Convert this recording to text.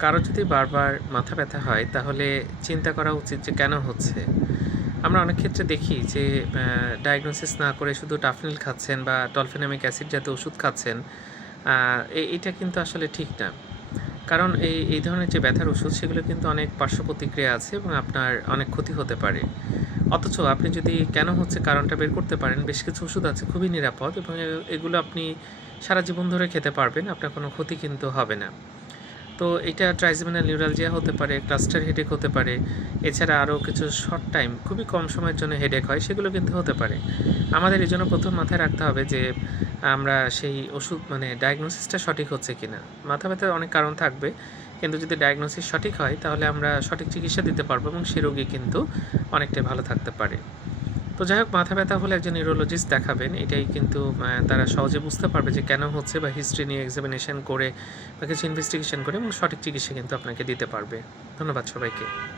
কারও যদি বারবার মাথা ব্যথা হয় তাহলে চিন্তা করা উচিত যে কেন হচ্ছে? আমরা অনেক ক্ষেত্রে দেখি যে ডায়াগনোসিস না করে শুধু টাফনিল খাচ্ছেন বা টলফেনামিক অ্যাসিড জাতীয় ওষুধ খাচ্ছেন আহ, এ- এটা কিন্তু আসলে ঠিক না। কারণ এই এই ধরনের যে ব্যথার ওষুধ সেগুলো কিন্তু অনেক পার্শ্ব প্রতিক্রিয়া আছে এবং আপনার অনেক ক্ষতি হতে পারে। অথচ আপনি যদি কেন হচ্ছে কারণটা বের করতে পারেন বেশ কিছু ওষুধ আছে খুবই নিরাপদ এবং এগুলো আপনি সারা জীবন ধরে খেতে পারবেন আপনার কোনো ক্ষতি কিন্তু হবে না। তো এটা ট্রাইজেমিনাল নিউরালজিয়া হতে পারে, ক্লাস্টার হেডেক হতে পারে, এছাড়া আরও কিছু শর্ট টাইম খুবই কম সময়ের জন্য হেডেক হয়, সেগুলো কিন্তু হতে পারে। আমাদের এই জন্য প্রথম মাথায় রাখতে হবে যে আমরা সেই ওষুধ মানে ডায়াগনোসিসটা সঠিক হচ্ছে কি না মাথা ব্যথার অনেক কারণ থাকবে, কিন্তু যদি ডায়াগনোসিস সঠিক হয়, তাহলে আমরা সঠিক চিকিৎসা দিতে পারব এবং সে রোগী কিন্তু অনেকটাই ভালো থাকতে পারে। তো যাই হোক, মাথা ব্যথা হলে একজন নিউরোলজিস্ট দেখাবেন। এটাই কিন্তু তারা সহজে বুঝতে পারবে যে কেন হচ্ছে বা হিস্ট্রি নিয়ে এক্সামিনেশন করে বা কিছু ইনভেস্টিগেশন করে এবং সঠিক চিকিৎসা কিন্তু আপনাকে দিতে পারবে। ধন্যবাদ সবাইকে।